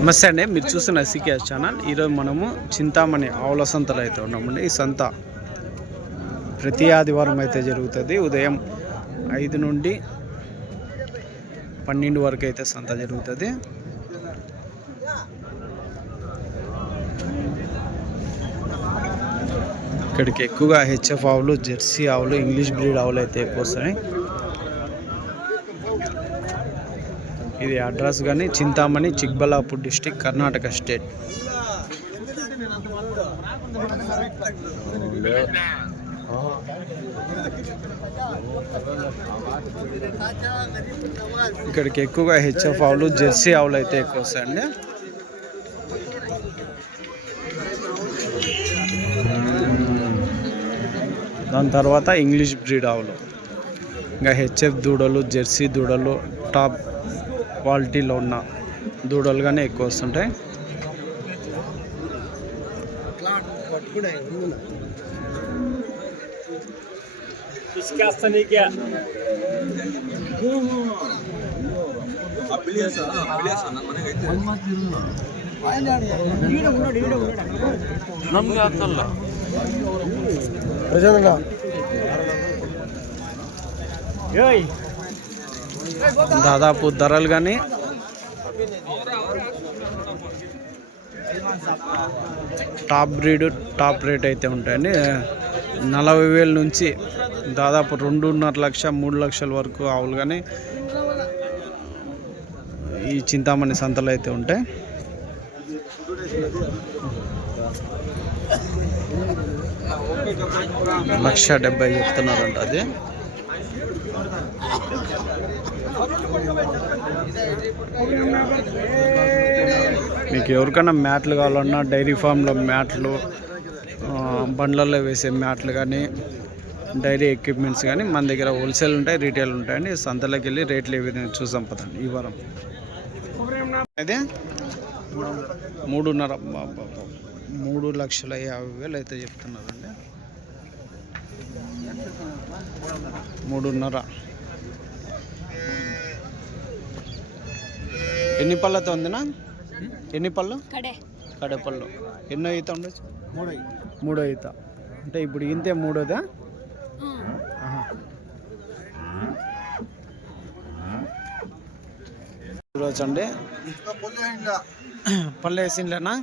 నమస్తే అండి, మీరు చూస్తున్న సికేఎస్ ఛానల్. ఈరోజు మనము చింతామణి ఆవుల సంతలో అయితే ఉన్నామండి. ఈ సంత ప్రతి ఆదివారం అయితే జరుగుతుంది. ఉదయం 5 నుండి 12 వరకు అయితే సంత జరుగుతుంది. ఇక్కడికి ఎక్కువగా హెచ్ఎఫ్ ఆవులు, జెర్సీ ఆవులు, ఇంగ్లీష్ బ్రీడ్ ఆవులు అయితే ఎక్కువ వస్తాయి. ఇది అడ్రస్ కానీ చింతామణి, చిక్బల్లాపూర్ డిస్టిక్, కర్ణాటక స్టేట్. ఇక్కడికి ఎక్కువగా హెచ్ఎఫ్ ఆవులు, జెర్సీ ఆవులు అయితే ఎక్కువ వస్తాయండి. దాని తర్వాత ఇంగ్లీష్ బ్రీడ్ ఆవులు, ఇంకా హెచ్ఎఫ్ దూడలు, జెర్సీ దూడలు, టాప్ క్వాలిటీలో ఉన్న దూడలుగానే ఎక్కువ వస్తుంటాయి. దాదాపు ధరలు కానీ టాప్ బ్రీడ్, టాప్ రేట్ అయితే ఉంటాయండి. 40,000 నుంచి దాదాపు 2.5 లక్ష, 3 లక్షల వరకు ఆవులు కానీ ఈ చింతామణి సంతలో అయితే ఉంటాయి. $170,000 చెప్తున్నారంట. అది మీకు ఎవరికైనా మ్యాట్లు కావాలన్నా, డైరీ ఫామ్లో మ్యాట్లు, బండ్లలో వేసే మ్యాట్లు కానీ, డైరీ ఎక్విప్మెంట్స్ కానీ మన దగ్గర హోల్సేల్ ఉంటాయి, రీటైల్ ఉంటాయండి. సంతలోకి వెళ్ళి రేట్లు ఏ విధంగా చూసాం పదండి. ఈ వారం అయితే 3,50,000 అయితే చెప్తున్నారండి. 3.5. ఎన్ని పళ్ళతో ఉందినా? ఎన్ని పళ్ళు? కడపళ్ళు. ఎన్నో ఈత ఉండొచ్చు? 3 ఈత. అంటే ఇప్పుడు ఇంతే 3దా? చూడవచ్చండి. పళ్ళు వేసిండ్లేనా?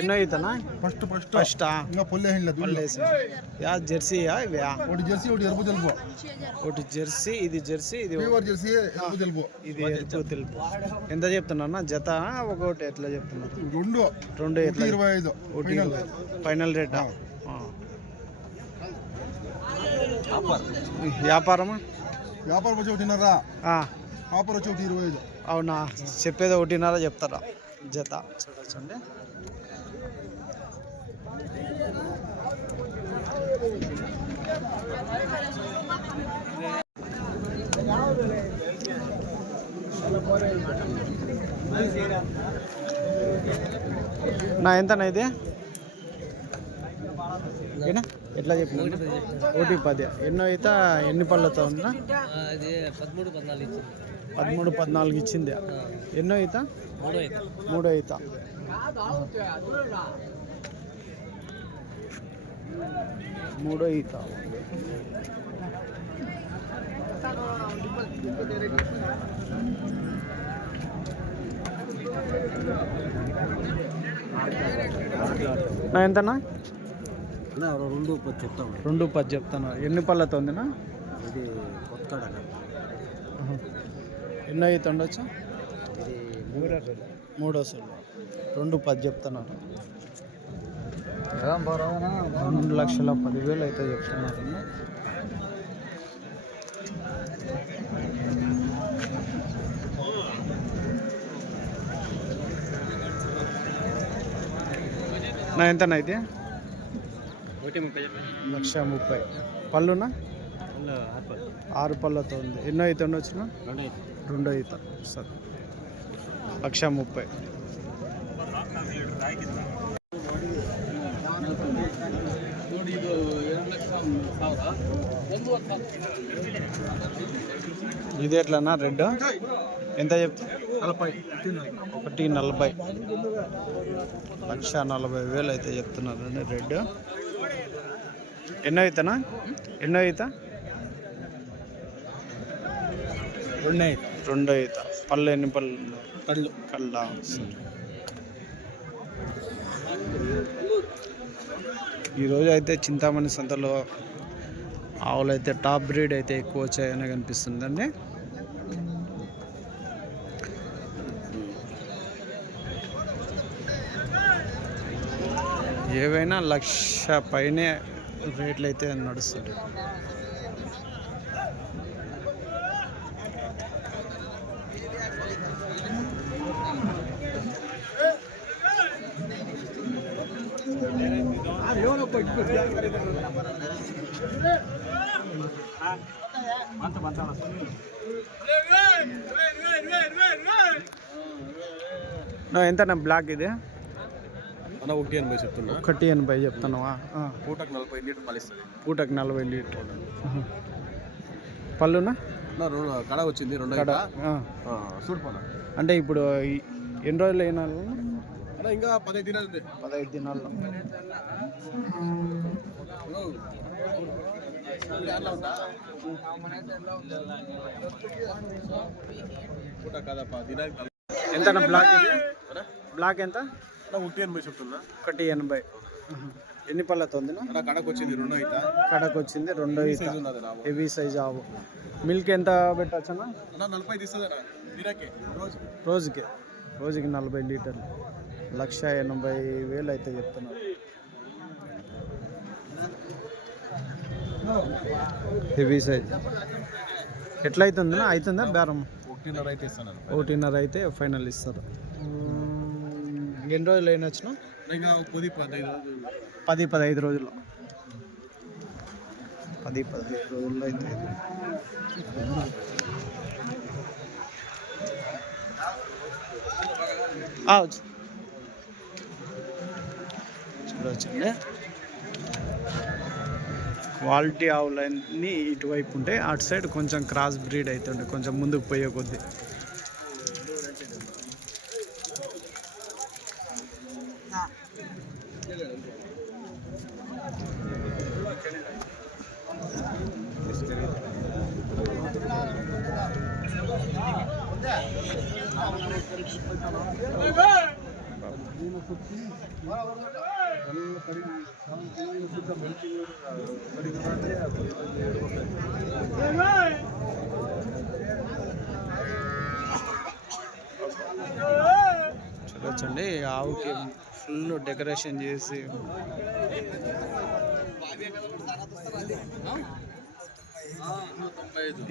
ఎన్నో ఈతనా? First yeah జెర్సీయా? ఇవ్యా? ఒకటి జెర్సీ, ఇది జెర్సీ, ఇది ఇది ఎరుపు తెలుపు. ఎంత చెప్తున్నా జత? ఒకటి ఎట్లా చెప్తున్నారు? రెండు ఎట్లా? 25. ఫైనల్ రేటా? వ్యాపారమా? వ్యాపారం వచ్చి 1.5. అవునా? చెప్పేది 1.5 చెప్తారా జత? చూడొచ్చండి. నా ఎంతనా ఇది? ఎట్లా చెప్పిన? 1.10. ఎన్నో అయితే ఎన్ని పళ్ళతో ఉందా? 13-14 ఇచ్చింది. ఎన్నో అయితే? 3 అయితే. 3 ఈత. నా ఎంతనా? 2.10 చెప్తాను. ఎన్ని పళ్ళతో ఉందినా? ఎన్నో ఈత ఉండొచ్చు? 3 అసలు. 2.10 చెప్తున్నారు. 2,10,000 అయితే చెప్తున్నారండి. నా ఎంతనా అయితే? 1,30,000. పళ్ళునా? 6 పళ్ళతో ఉంది. ఎన్నో అయితే ఉండొచ్చునా? 2 ఈత. సరే, 1,30,000. ఇది ఎట్లన్నా రెడ్ ఎంత చెప్తా? 1,40,000 1,40,000 అయితే చెప్తున్నారండి రెడ్. ఎన్నో అవుతానా? ఎన్నో అవుతా? 2 అవుతా. పళ్ళు ఎన్ని పళ్ళు? కళ్ళ. ఈరోజు అయితే చింతామణి సంతలో ఆవులు అయితే టాప్ బ్రీడ్ అయితే ఎక్కువ వచ్చాయని కనిపిస్తుందండి. ఏవైనా 1,00,000 పైనే రేట్లు అయితే నడుస్తుంది. ఎంతనా బ్లాక్ ఇది? 1,80 చెప్తున్నా. 1,80 చెప్తున్నావా? పూటకు 40 లీటర్ పాలు ఇస్తాను. పూటకు 40 లీటర్లు. పళ్ళునా? కడ వచ్చింది 2 చూడుకోనా. అంటే ఇప్పుడు ఎన్ని రోజులు అయినా? ఇంకా 15 దినాలు. 15 దినాల్లో. ఎంత బ్లాక్? బ్లాక్ ఎంత? 1,80 చెప్తున్నా. 1,80. ఎన్ని పళ్ళతో ఉంది? కడకు వచ్చింది 2 అవుతా. కడకు వచ్చింది 2 అవుతా. హెవీ సైజ్ ఆవు. మిల్క్ ఎంత పెట్టచ్చు అన్న? 40 ఇస్తుందన్నా రోజుకి 40 లీటర్లు. 1,80,000 అయితే చెప్తున్నారు. Heavy size. ఎట్లా అవుతుందా? అవుతుందా బేరం? 1,5 అయితే ఇస్తాను. 1,5 అయితే ఫైనల్ ఇస్తారు. ఎన్ని రోజులు అయినా వచ్చినా? 10-15 రోజులు. 10-15 రోజుల్లో అయితే చూడవచ్చండి. క్వాలిటీ ఆవులన్నీ ఇటువైపు ఉంటాయి. అటు సైడ్ కొంచెం క్రాస్ బ్రీడ్ అవుతుండే, కొంచెం ముందుకు పోయే కొద్దీ. చూడొచ్చండి, ఆవుకి ఫుల్ డెకరేషన్ చేసి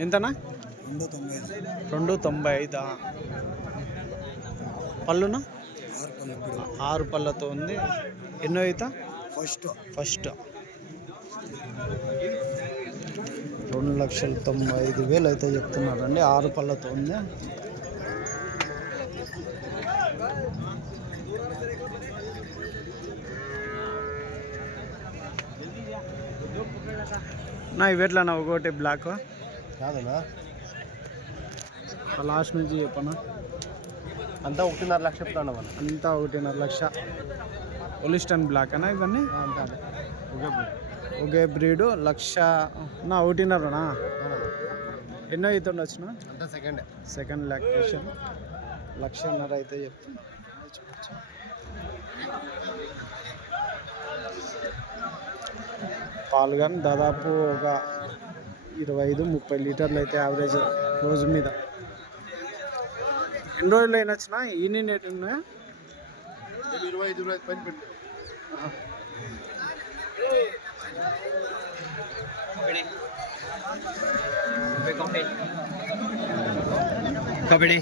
ఎంతనా? 2,95. పళ్ళునా? 6 పళ్ళతో ఉంది. ఎన్నో అవుతా? ఫస్ట్ 2,95,000 అయితే చెప్తున్నారండి. 6 పళ్ళతో ఉంది. నా ఇవెట్లా ఒకటి బ్లాక్ కాదన్నా, లాస్ట్ నుంచి చెప్పనా? అంతా 1,50,000 లక్ష చెప్తాను. అంతా 1,50,000 లక్ష. ఒలిస్టన్ బ్లాక్ అన్నా ఇవన్నీ? ఒకే బ్రీడు. 1,00,000 నా 1,50,000నా? ఎన్నో అవుతుండ వచ్చిన? Second lactation. 1,50,000 అయితే చెప్తాను. పాలు కానీ దాదాపు ఒక 25-30 లీటర్లు అయితే యావరేజ్ రోజు మీద. ఎన్ని రోజులు అయినా వచ్చినా? ఈయన ఎటు ఉన్నాయా? 25 పైన పెట్టు. కబడ్డీ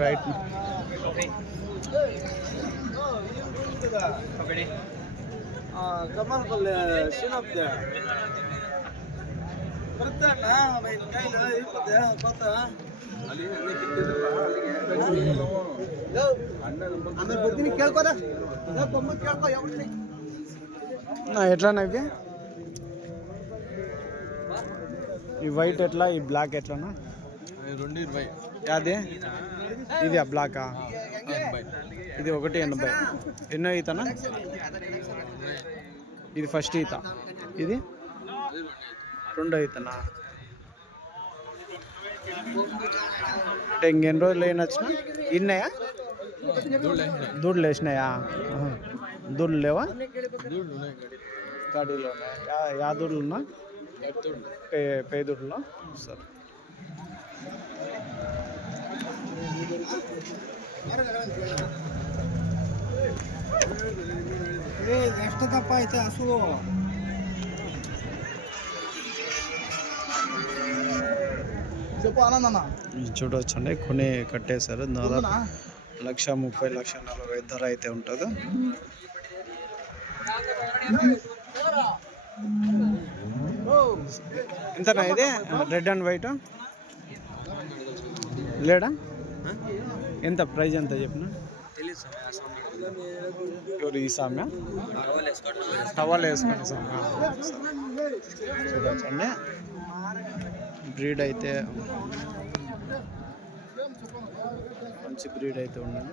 రైట్. ఎట్లా ఇవి ఈ వైట్ ఎట్లా ఈ బ్లాక్ ఎట్లానా 220 అదే ఇది ఆ బ్లాకా ఇది 180 ఎన్నో ఈతనా ఇది ఫస్ట్ ఈత ఇది రెండో ఈతనా అంటే ఇంకెన్ని రోజులు అయినా వచ్చినా ఇన్నాయా దూడలు వేసినాయా దూడలు లేవా గాడీలో యా దూడలు ఉన్నా పే దూడలు సరే తప్ప అయితే అసలు చెప్పు ఆనందన్న చూడవచ్చండి కొన్ని కట్టేశారు దాదాపు 1,30,000 1,40,000 ధర అయితే ఉంటుంది. ఎంతనా ఇది రెడ్ అండ్ వైట్ లేడా ఎంత ప్రైజ్ ఎంత చెప్పిన ఎవరు ఈ సామ్య టవల్ వేసుకొని సామ్య చూడొచ్చండి బ్రీడ్ అయితే మంచి బ్రీడ్ అయితే ఉన్నది.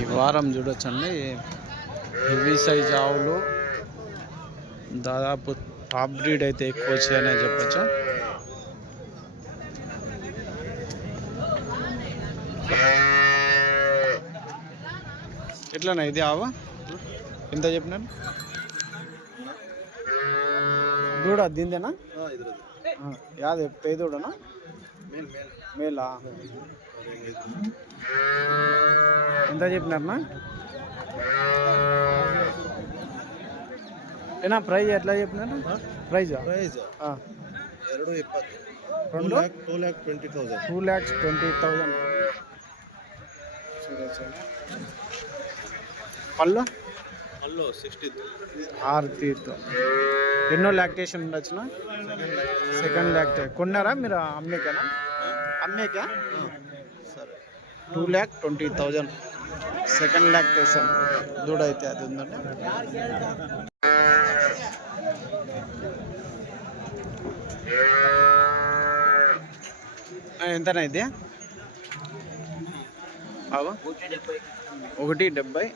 ఈ వారం చూడొచ్చండి హెవీ సైజ్ ఆవులు దాదాపు టాప్ బ్రీడ్ అయితే ఎక్కువ వచ్చాయనే చెప్పచ్చు. ఎట్లనా ఇది ఆవు ఎంత చెప్పినాను దూడ దీందేనా యాదే పే దూడనా మేలా ఎంత చెప్పినారనా ఏనా ప్రైజ్ ఎట్లా చెప్పినారు ప్రైజ్ 2,20,000 పళ్ళు 6 తీర్తో ఎన్నో లాక్టేషన్ ఉండొచ్చునా సెకండ్ లాక్టేషన్ కొన్నారా మీరు అమ్మేకేనా అమ్మేకా సరే 2,20,000 సెకండ్ లాక్టేషన్ దూడ అయితే అది ఉందండి. ఎంతనా ఇది 1,70,000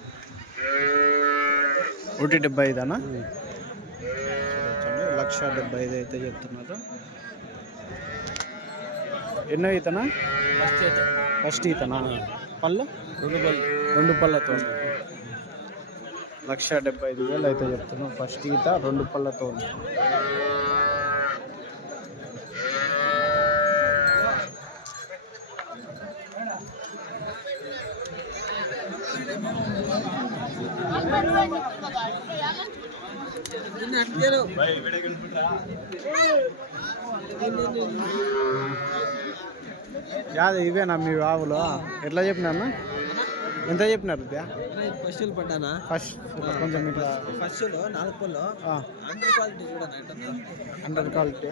1,75,000 1,75,000 అయితే చెప్తున్నారు. ఎన్నో ఈతనా ఫస్ట్ ఈతనా పళ్ళు 2 పళ్ళతో 1,75,000 అయితే చెప్తున్నాం. ఫస్ట్ ఈత 2 పళ్ళతో యాద ఇవేనా మీ ఆవులు ఎట్లా చెప్పినారు ఎంత చెప్పినారు ఫస్ట్ పడ్డానా ఫస్ట్ కొంచెం ఇట్లా ఫస్ట్ 4 పళ్ళు అండర్ క్వాలిటీ చూడండి అండర్ క్వాలిటీ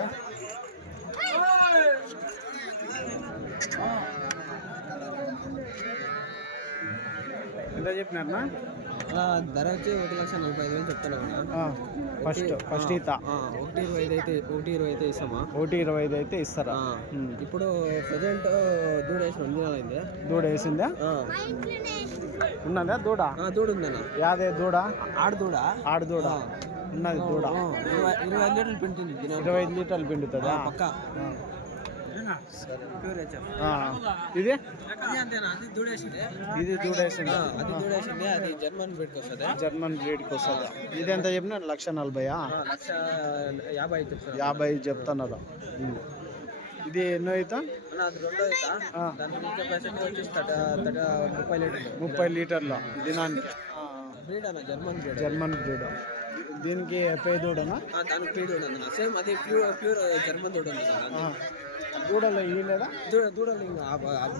ఎంత చెప్పినారనా ధర వచ్చి 1,45,000 చెప్తాను. ఫస్ట్ ఈత 1,20,000 అయితే ఇస్తామా 1,25,000 అయితే ఇస్తారా? ఇప్పుడు ప్రజెంట్ దూడ వేసిన 2 దినాలు అయింది. దూడ వేసిందా ఉన్నదా దూడ ఉందన్న యాదే దూడ ఆడదూడ ఉన్నది దూడ 25 లీటర్లు పిండింది 25 లీటర్లు పిండుతుందా పక్క ఇది ఇది దూడేసింది అది జర్మన్ బ్రీడ్కి వస్తుంది. జర్మన్ బ్రీడ్కి వస్తుంది. ఇది ఎంత చెప్పిన 1,40,000 50 చెప్తున్నారు. ఇది ఎన్నో అయితే 30 లీటర్ల దినానికి బ్రీడ్ అన్న జర్మన్ బ్రీడ్ దీనికి పేదోడనా? దానికి పీడు ఉంది సేమ్ అదే ప్యూర్ జర్మన్ దూడ ఉంది సార్. దూడలు ఇవి లేదా? దూడలు ఇంకా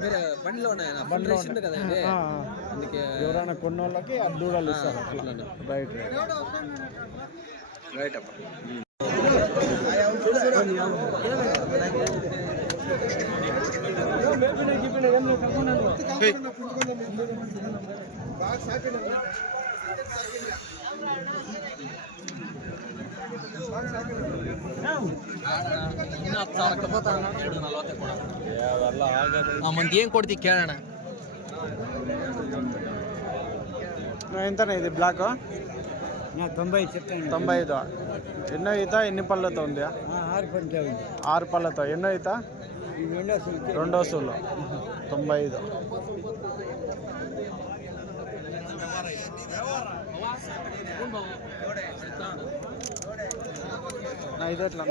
వేరే బండిలో ఉన్నాయి, బండిలో వేసింది కదా ఇది. అందుకే ఎవరైనా కొన్న వాళ్ళకి ఆ దూడలు ఇస్తారు అట్లా. రైట్ రైట్ అప్ప. ಮಂದಿ ಏನ್ ಕೊಡ್ತಿ ಕೇಳೋಣ. ఎంతనా ఇది బ్లాక్? 90 చెప్తాను. 95. ఎన్నో ఈత ఎన్ని పళ్ళతో ఉంది? 6 పంటలు ఉంది. 6 పళ్ళతో. ఎన్నో ఈత? రెండో సూలు. 95. ఇది ఎట్లా?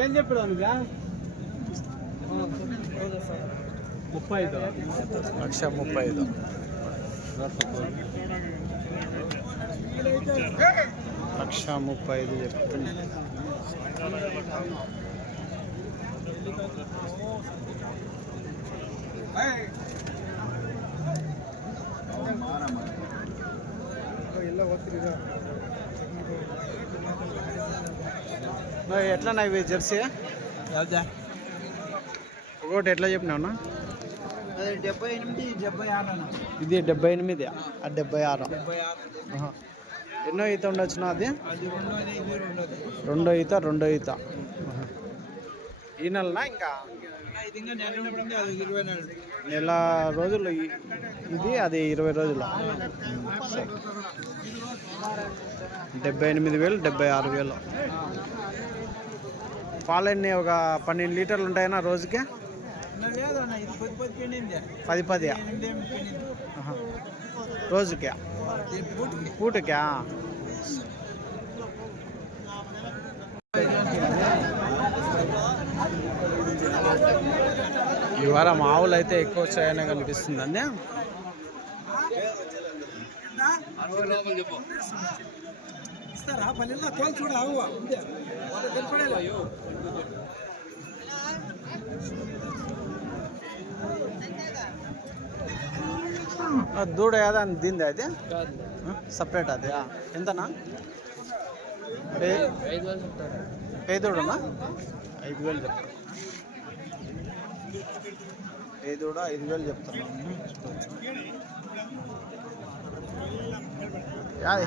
ఏం చెప్పాడు? 35. 1,35,000. లక్ష 35 చెప్తుంది. ఎట్లా ఇవి జెర్సీ? ఒకటి ఎట్లా చెప్పినావునా? 78, 76. ఇది 78, అది 76. ఎన్నో ఈత ఉండొచ్చునా అది? రెండో ఈత. ఈ నెలనా ఇంకా నెల రోజులు ఇది, అది 20 రోజులు. 78,000, 76,000. పాలన్నీ ఒక 12 లీటర్లు ఉంటాయన్నా రోజుకి? 10 రోజుకి? పూటకా? ఈ వారం ఆవులు అయితే ఎక్కువ వచ్చాయనే కనిపిస్తుందండి. దూడ ఏదా దీంది అది సపరేట్ అది ఎంతనా? పేదోడనా? 5,000 చెప్తాను. పేదోడ 5,000 చెప్తున్నాను.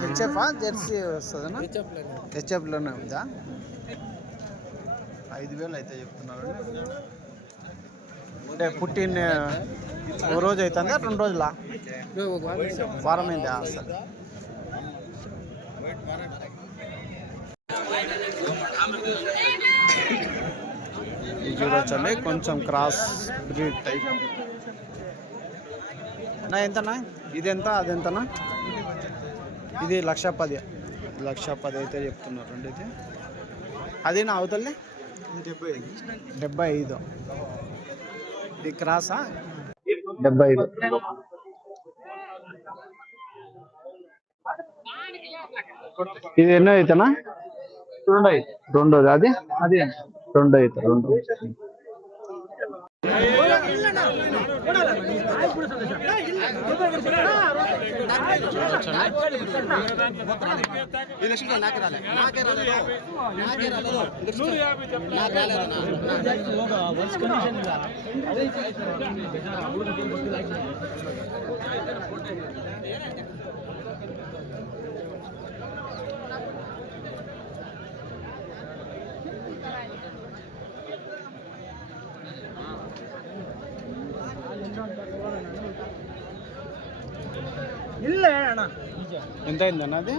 హెచ్ఎఫా జెర్సీ వస్తుందనా? హెచ్ఎఫ్లోనే ఉందా? 5,000 అయితే చెప్తున్నారు. అంటే పుట్టిన ఓ రోజు అవుతుందా? 2 రోజులా? వారం అయిందా? సరే. ఇది చూడొచ్చండి, కొంచెం క్రాస్ బ్రీడ్ టైప్. ఎంతనా? ఇది ఎంత, అది ఎంతనా? ఇది 1,10,000. 1,10,000 అయితే చెప్తున్నారండి. ఇది అది నా అవతలే 75. ఇది క్రాసా? 75. ఇది ఎన్నో అవుతానా? 2. అది 2 అవుతా. 2 ఎంత అయిందన్న అది?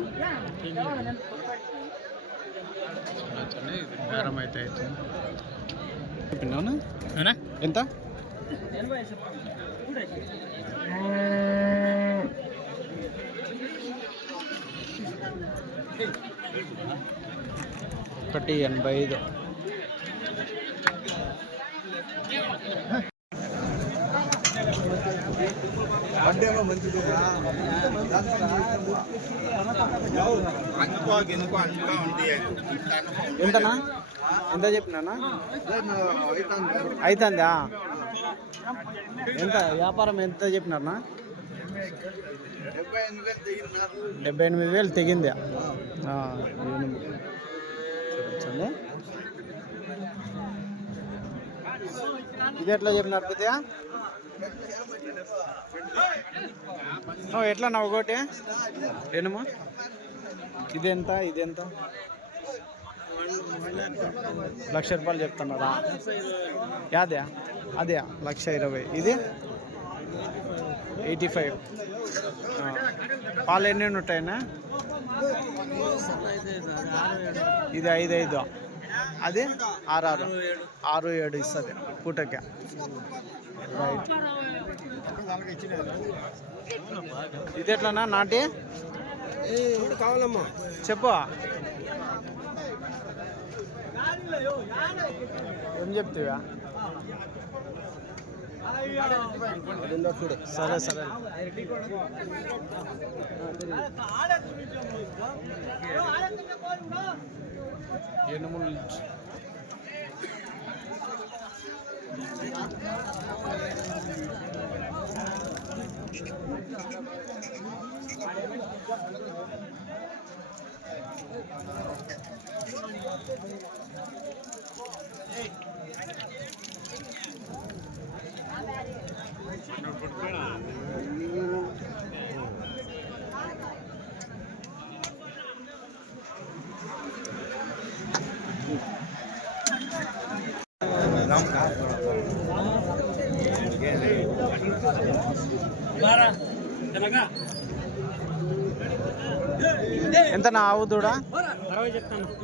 బేరం అయితే అవుతుంది. ఎంత? ఒకటి 85. ఎంతనా? ఎంత చెప్పినా? అవుతుందా? ఎంత వ్యాపారం ఎంత చెప్పినారనా? 78,000 తెగింది. చూడండి, ఇది ఎట్లా చెప్పినారు పెద్దగా? ఎట్లా నా ఒకటి ఏనమ్మా? ఇదెంత? ఇదెంత? 1,00,000 రూపాయలు చెప్తున్నారా? యాదే? అదే 1,20,000. ఇది 85. పాలు ఎన్ని ఉంటాయినా? ఇది 5-5. అది 6-7 ఇస్తుంది పూటకి. రైట్. ఇది ఎట్లనా నాటి? కావాలమ్మా చెప్పు, ఏం చెప్తావా? సరే సరే. ఎనుములు ఎంత నా ఆవు దూడ?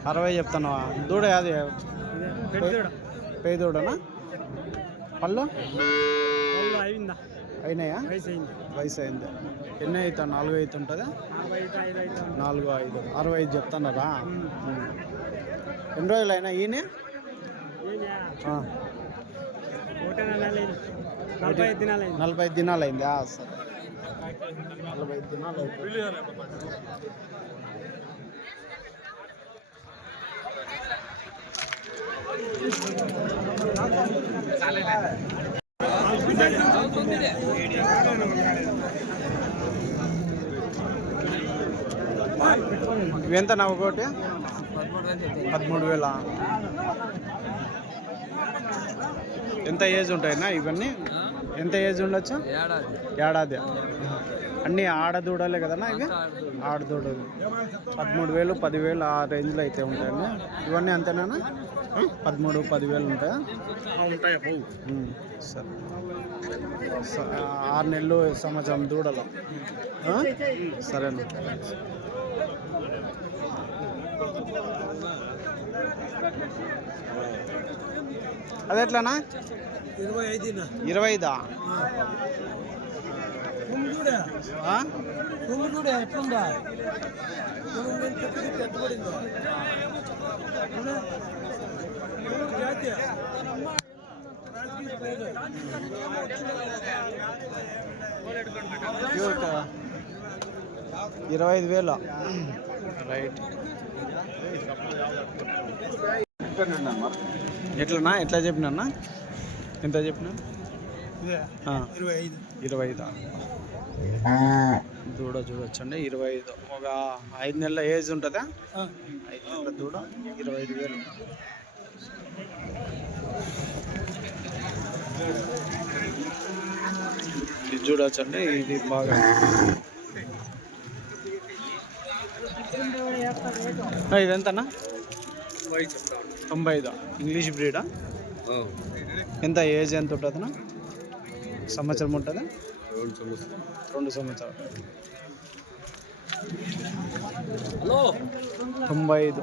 60 చెప్తానువా? దూడ అది పేద దూడనా? పళ్ళు అయినాయా? వయసు అయింది. ఎన్ని అవుతా? 4 అవుతుంటుందా? 4-5. 65 చెప్తున్నారా? ఎన్ని రోజులు అయినా ఈయన? 45 దినాలు అయిందా? సరే, 45 దినాలు అయిపోయింది. ఇవెంత నా ఒకటి? 13,000. ఎంత ఏజ్ ఉంటాయినా ఇవన్నీ? ఎంత ఏజ్ ఉండొచ్చు? ఏడాది. అన్నీ ఆడదూడలే కదన్నా ఇవి? ఆడదూడలు. 13,000, 10,000 ఆ రేంజ్లో అయితే ఉంటాయన్నా ఇవన్నీ? అంతేనా? 13, 10,000 ఉంటాయా? సరే. 6 నెలలు, సంవత్సరం దూడలు. సరేనా? అది ఎట్లానా? 25. ప్యూర్ కదా? 25,000. రైట్. ఎట్లనా? ఎట్లా చెప్పినా? ఎంత చెప్పినా? 25. దూడ చూడొచ్చండి. 25. ఒక 5 నెలల ఏజ్ ఉంటుందా? 5 నెలల దూడ 25,000. ఇది చూడొచ్చండి. ఇది బాగా ఇదెంతనా? 95. ఇంగ్లీష్ బ్రీడా? ఎంత ఏజ్ ఎంత ఉంటుందన్నా? సంవత్సరం ఉంటుందా? 2 సంవత్సరాలు. 95.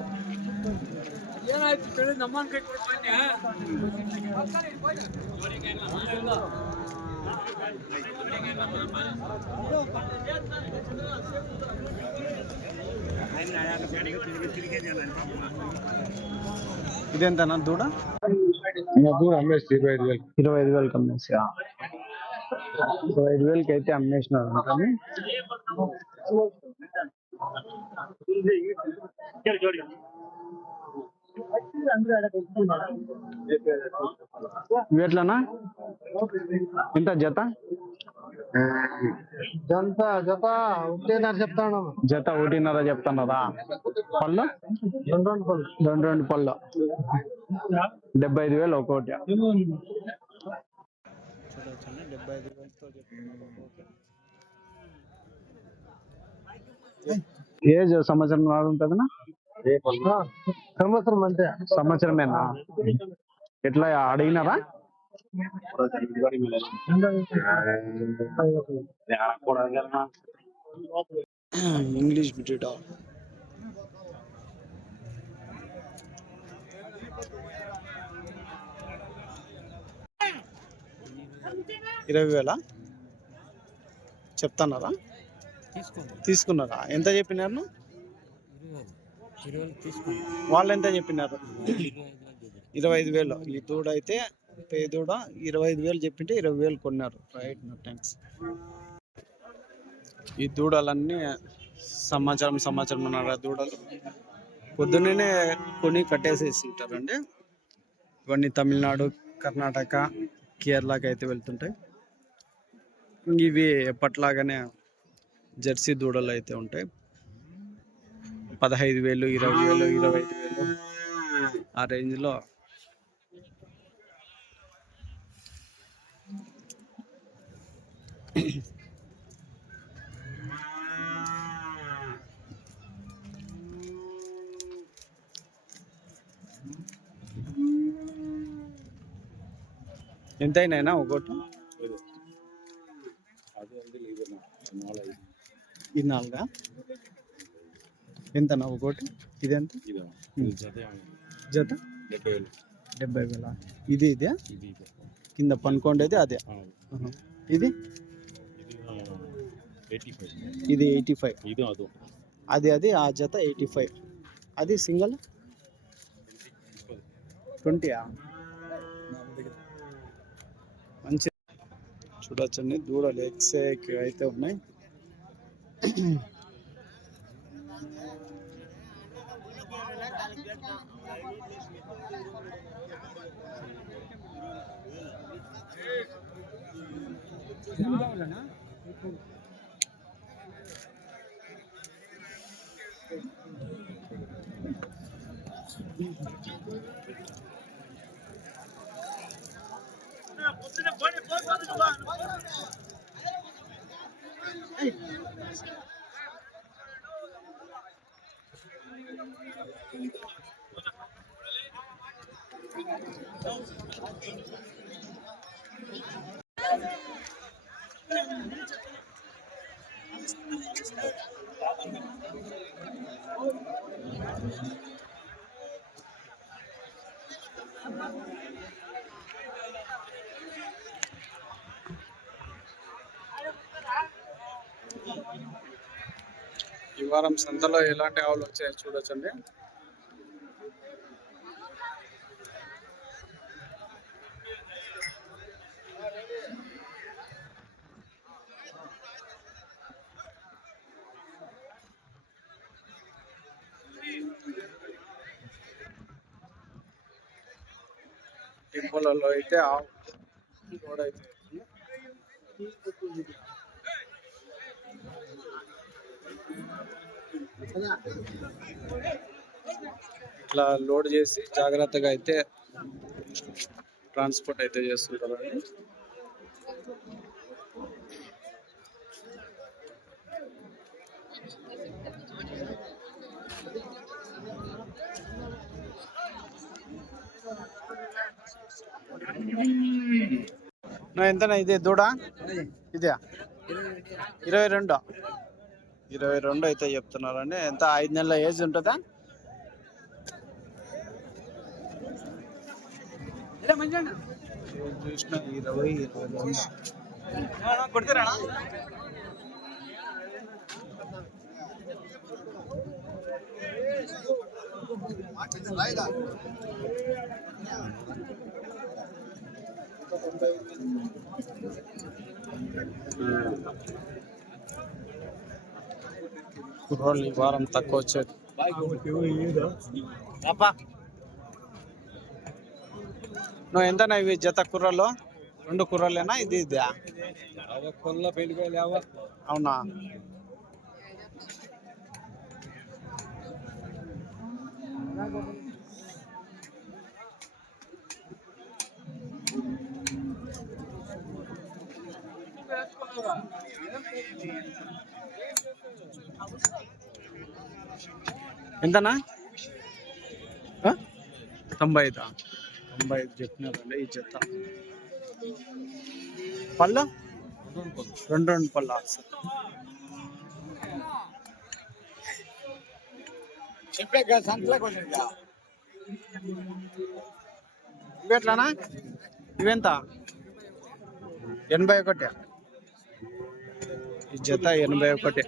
ఇదేంతనా దూడ? అమ్మేసి 25,000. 25,000 అమ్మేసి 25,000కి అయితే అమ్మేసినారు కానీ ఇవేట్లనా ఎంత జత? జత 1.5 చెప్తాను. జత 1.5 చెప్తున్నారా? పళ్ళు 2 పళ్ళు 75,000 ఒక్కోటి. చూడొచ్చండి 75,000తో చెప్తున్నారు ఒక్కోటి. ఏజ్ సంవత్సరం నాడు ఉంటుందనా? సంవత్సరం అంతే. సంవత్సరమేనా? ఎట్లా అడిగినారా? ఇంగ్లీష్ బిడ్డ ఇరవై వేల చెప్తున్నారా? తీసుకున్నారా? ఎంత చెప్పినారు? వాళ్ళు ఎంత చెప్పినారు? 25,000. ఈ దూడ అయితే పే దూడ 25,000 చెప్పింటే 20,000 కొన్నారు. Right, thanks. ఈ దూడలన్నీ సంవత్సరం ఉన్నారు. దూడలు పొద్దున్నే కొని కట్టేసేసి ఉంటారండి. ఇవన్నీ తమిళనాడు, కర్ణాటక, కేరళకి అయితే వెళ్తుంటాయి. ఇవి ఎప్పట్లాగానే జెర్సీ దూడలు అయితే ఉంటాయి. 15,000, 20,000, 25,000 ఆ రేంజ్లో ఎంతైనా ఒకటి? ఇది 4 ఎంతనా ఒకటి? ఇది ఎంత జత? 70,000. ఇది ఇదే కింద పనుకోండేది అదే. ఇది 85. అది ఆ జత 85. అది సింగల్ 20. మంచి చూడొచ్చండి. దూడలు ఎక్స్ అయితే ఉన్నాయి. ఈ వారం సంతలో ఎలాంటి ఆవులు వచ్చాయో చూడొచ్చండి. టింపులలో అయితే ఆవు లోడ్ అయితే ఇట్లా లోడ్ చేసి జాగ్రత్తగా అయితే ట్రాన్స్పోర్ట్ అయితే చేస్తుంటారండి. ఎంతనా ఇది దూడ? ఇదే 22 అయితే చెప్తున్నారండి. ఎంత 5 నెలల ఏజ్ ఉంటుందా? చూసిన 20 కొడుతురా కుర్రోళ్ళు ఈ వారం తక్కువ వచ్చేది. నువ్వు ఎంతనా ఇవి జత కుర్రలు? 2 కుర్రలేనా? ఇది ఇదా? అవునా? ఎంతనా? 95 చెప్పినారండి ఈ జత. పళ్ళ 2 పళ్ళ. ఇవెట్లానా? ఇవెంత? 81. ఈ జత 81.